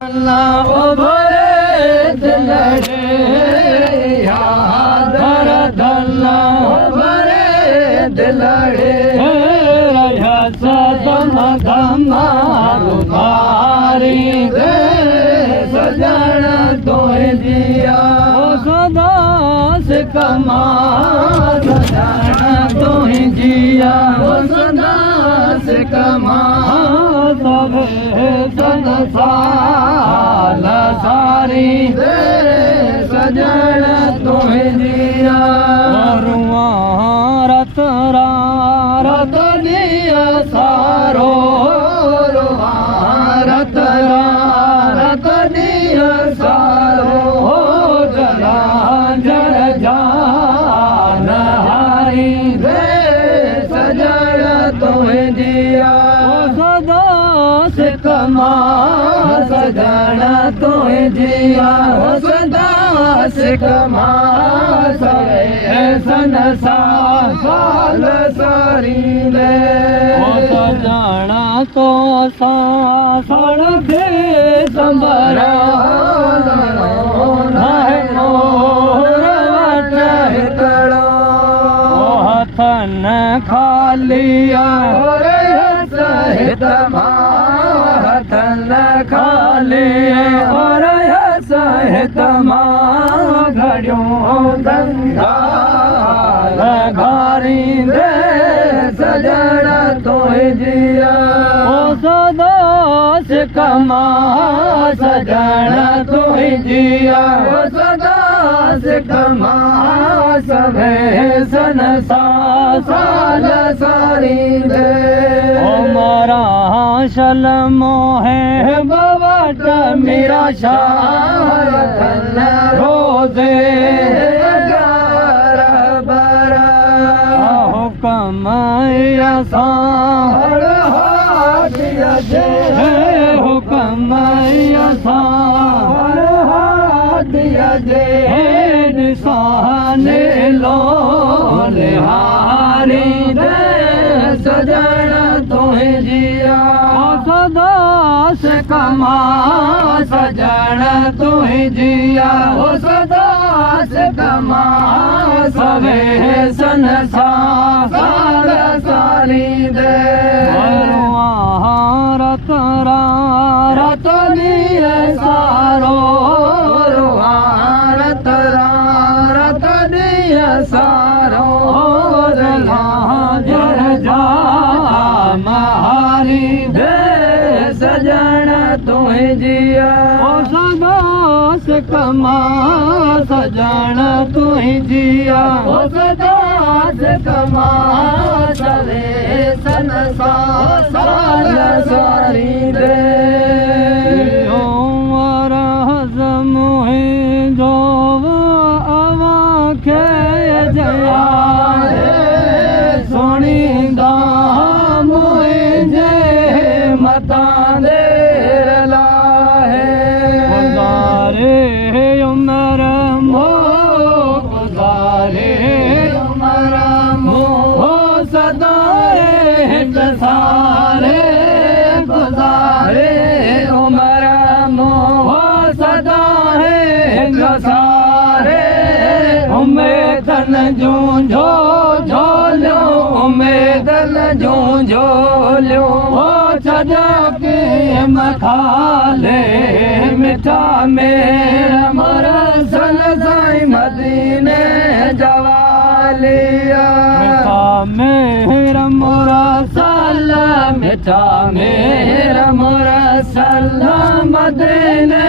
अल्लाह भरे दिलड़े यादर धल्ला भरे दिलड़े सदम धमारू मारी दे सजन तो दिया सदा से कमा सजन तो जिया सदा से कमा संसार सारी दे सजन तुम्हें दिया रत रत दिया सारो रत रत दिया सारो जला जर जान हारी दे सजन तुम्हें दिया कमा सजन तो जिया सदा से कमा सन साल सारी ले सजना तो साड़ दे संबरा हथन खालिया सहित हथन खाले और सहित घड़ियों गंगा घारी दे सजन तो जिया ओ सदा से कमा सजन तो जिया ओ सदा से कमा सभे सन साल सारी दे ओ मारा शल मोहे बवट मेरा शार रोजे बरा हुकम सार हुकम सार निशाने लो लिहारी दे सजन तुम्हें जिया सदा से कमा सजन तुम्हें जिया सदा से कमा सवे सन साल सारी दे रत रत दिए सारो रत रत दिए सारो जर जा महारी दे सजन तुम्हें जिया सदा से कमा सजन तुम्हें जिया सदा से कमा सवे सन साल सारी दे उमर हज़म जो अवा के जया सोनी दाम मता देर लाहे गुजारे उमर मो गुजारे उमर मो सदाए सारे गुजारे उमर मो सदाए सारे उमेदन जो झोलो उमेदन जो झोलो सजा के मखाले मिठा मेरा मरसल साई मदीने जवालिया मेरा मुरसल मिठा मेरा मुरसल मदीने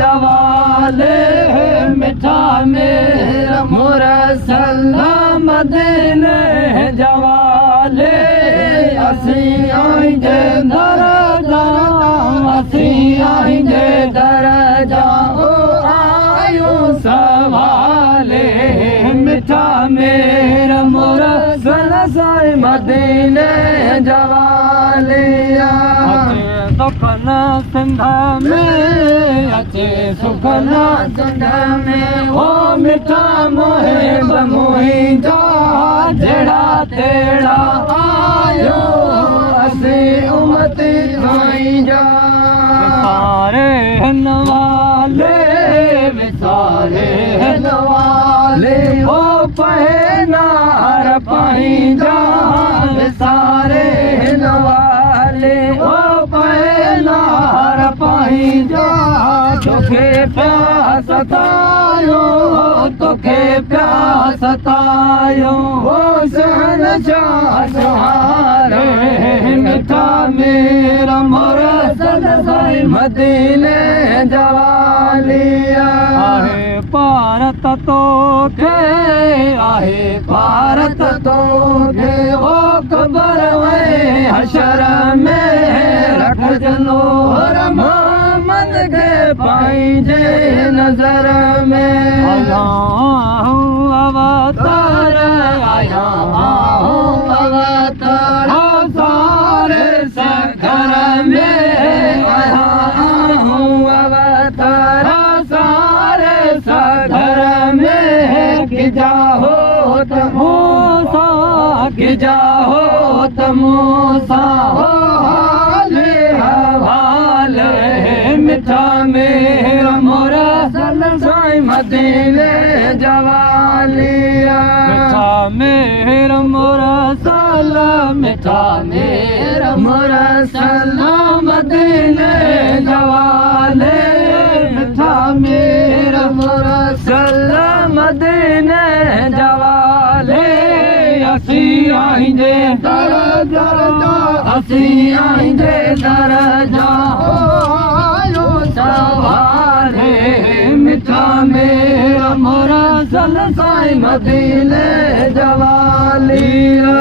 जवाले मिठा मेरा मुरसल मदीने जवाले असी आई जे दरजा असी आई जे दरजा ओ आयो सवाले मिठा मेरा मुरसल साई मदीने जवालिया दखन सिंध में अचे सुखना चंड में ओ मिठा मोहे बमोही जा जड़ा तेड़ा आयो असे उमती भाई जा सारे नवाले सारे नवाले ओ पहनार पाई जा सारे नवाले ओ पहनार पाई जा तोखे प्यास सतायो तोखे प्यास सतायो ओ शहनशाह सहारे मिठा मेरा मुरसल साईं मदीने जवालिया आहे भारत तोखे आहे भारत तोखे ओ ख़बर वए हशर में रखजनो मोहम्मद के पाइजे नजर में आया हूँ अवतार आया हूँ अवतार सारे सखर में आया हूँ अवतार सारे सखर में कि जाहो तमूसा कि जाहो तमूसा हो हाले हवाले मिठा मेरा मोरा साईं मदीने जवालिया मिठा मेरा मोरा सलाम मिठा मेरा मोरा सलाम मदीने जवाले मिठा मेरा मोरा सलाम मदीने जवाले असी आइंदे दरजा असी आइंदे दरजा आयो सवारे मिठा मेरा मोरा साईं मदीने जवालिया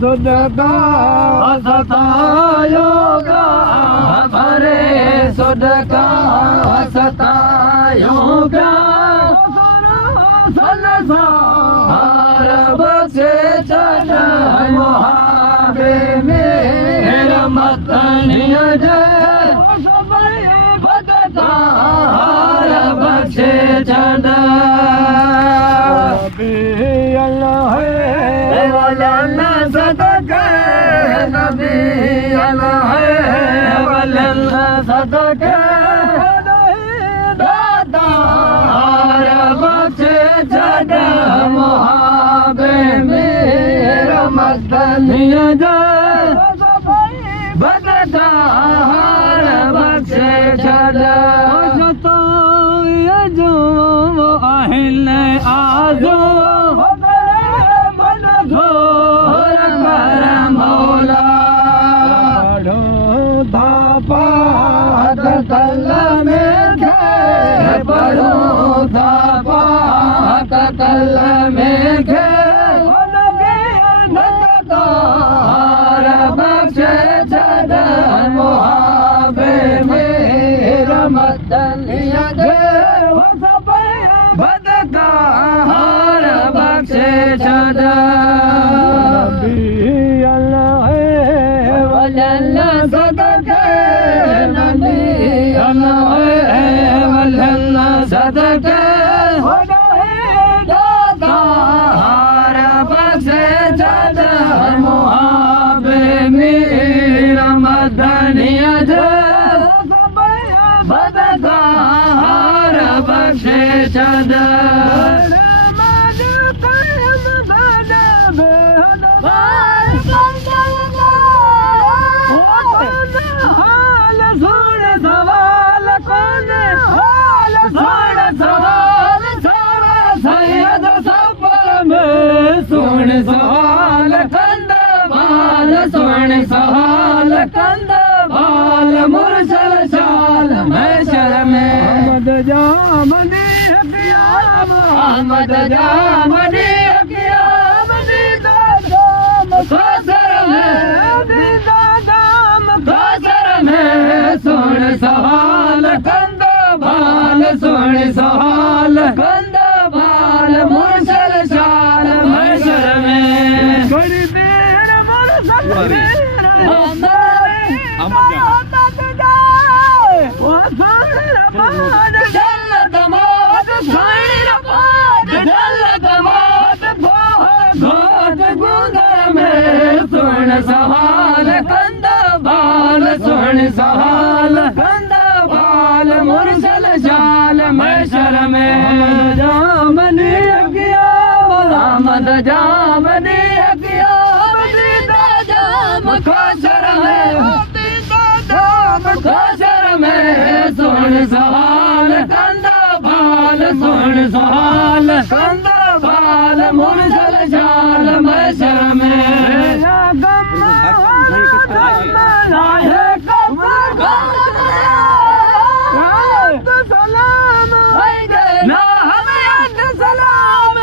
सदका सतायोगा भरे सदका सतायोगा हर बसे चल मुहाबे मेरा मतनिया जय बदता हर बसे चल अल्लाह है वाला सदका नबी अल्लाह है वाला सदका दादा हर बसे चल मुहाबे मेरा मतनिया जय बदता हर बसे चल जो अहिल आजो मौला धापा कल में पढ़ो धापा कल में कंद बाल मुरसल शाल महशर में अहमद जामनी हकियाम अहमद जामनी हकियाम दीदा दाम खासर में दीदा दाम खासर में सुन सवाल कंद बाल सुन सवाल कंद बाल मुरसल शाल महशर में बड़ी देर मुरसल जल्लत मौत खाइर पाद जल्लत मौत घाट गुंदर में सुन सवाल कंद बाल सुन सवाल कंद बाल मुरसल शाल महशर में जामनी हकियाम अहमद जामनी हकियाम दीदा जाम खासर में दीदा दाम खासर में सुन सवाल कंद बाल सुन सवाल कंद बाल मुरसल शाल महशर में या गम लाए कब्र सलाम ना हमें सलाम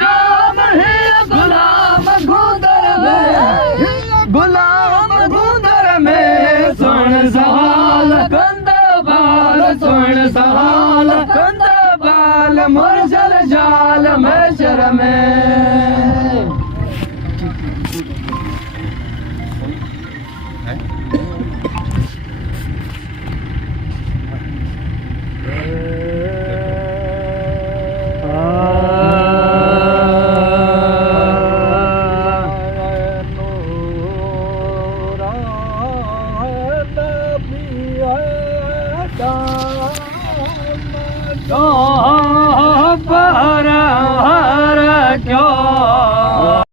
नाम है गुलाम गुंदर में गुलाम गुंदर में सुन सवाल कंद बाल सुन सवाल कंद बाल मुरसल शाल महशर में